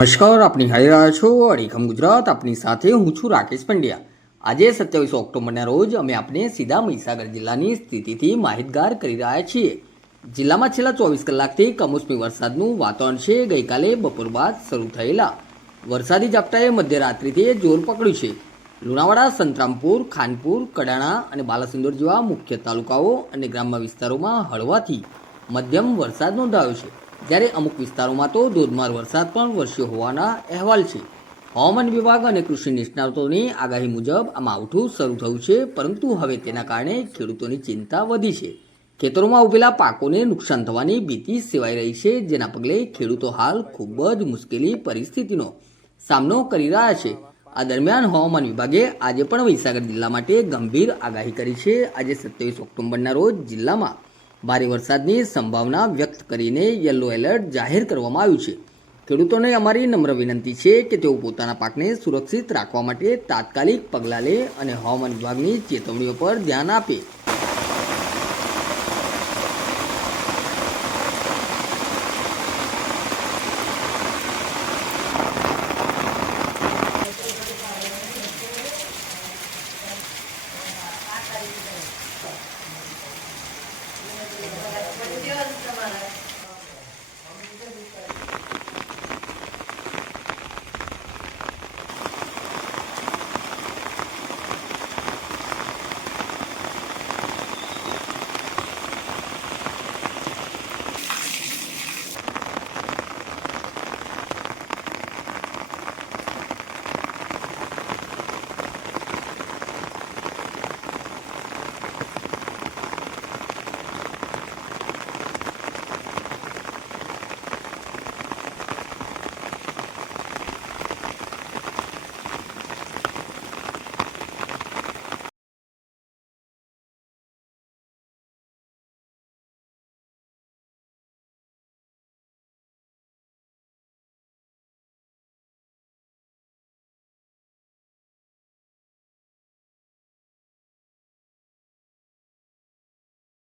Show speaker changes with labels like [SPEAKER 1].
[SPEAKER 1] નમસ્કાર, આપની હાજર રહ્યા છો અડીખમ ગુજરાત. આપની સાથે હું છું રાકેશ પંડ્યા. આજે સત્યાવીસ ઓક્ટોબરના રોજ અમે આપને સીધા મહીસાગર જિલ્લાની સ્થિતિથી માહિતગાર કરી રહ્યા છીએ. જિલ્લામાં છેલ્લા ચોવીસ કલાકથી કમોસમી વરસાદનું વાતાવરણ છે. ગઈકાલે બપોર બાદ શરૂ થયેલા વરસાદી ઝાપટાએ મધ્યરાત્રિથી જોર પકડ્યું છે. લુણાવાડા, સંતરામપુર, ખાનપુર, કડાણા અને બાલાસિંદોર જેવા મુખ્ય તાલુકાઓ અને ગ્રામ્ય વિસ્તારોમાં હળવાથી મધ્યમ વરસાદ નોંધાયો છે. જ્યારે અમુક વિસ્તારોમાં તો ધોધમાર વરસાદ પણ વરસ્યો હોવાના અહેવાલ છે. હવામાન વિભાગ અને કૃષિ નિષ્ણાતોની આગાહી મુજબ આ માવઠું શરૂ થયું છે, પરંતુ હવે તેના કારણે ખેડૂતોની ચિંતા વધી છે. ખેતરોમાં ઉભેલા પાકોને નુકસાન થવાની ભીતિ સેવાઈ રહી છે, જેના પગલે ખેડૂતો હાલ ખૂબ જ મુશ્કેલી પરિસ્થિતિનો સામનો કરી રહ્યા છે. આ દરમિયાન હવામાન વિભાગે આજે પણ મહીસાગર જિલ્લા માટે ગંભીર આગાહી કરી છે. આજે સત્યાવીસ ઓક્ટોબરના રોજ જિલ્લામાં ભારે વરસાદની સંભાવના વ્યક્ત કરીને યલો એલર્ટ જાહેર કરવામાં આવ્યું છે ખેડૂતોને અમારી નમ્ર વિનંતી છે કે તેઓ પોતાના પાકને સુરક્ષિત રાખવા માટે તાત્કાલિક પગલાં લે અને હવામાન વિભાગની ચેતવણીઓ પર ધ્યાન આપે Thank you. Gracias.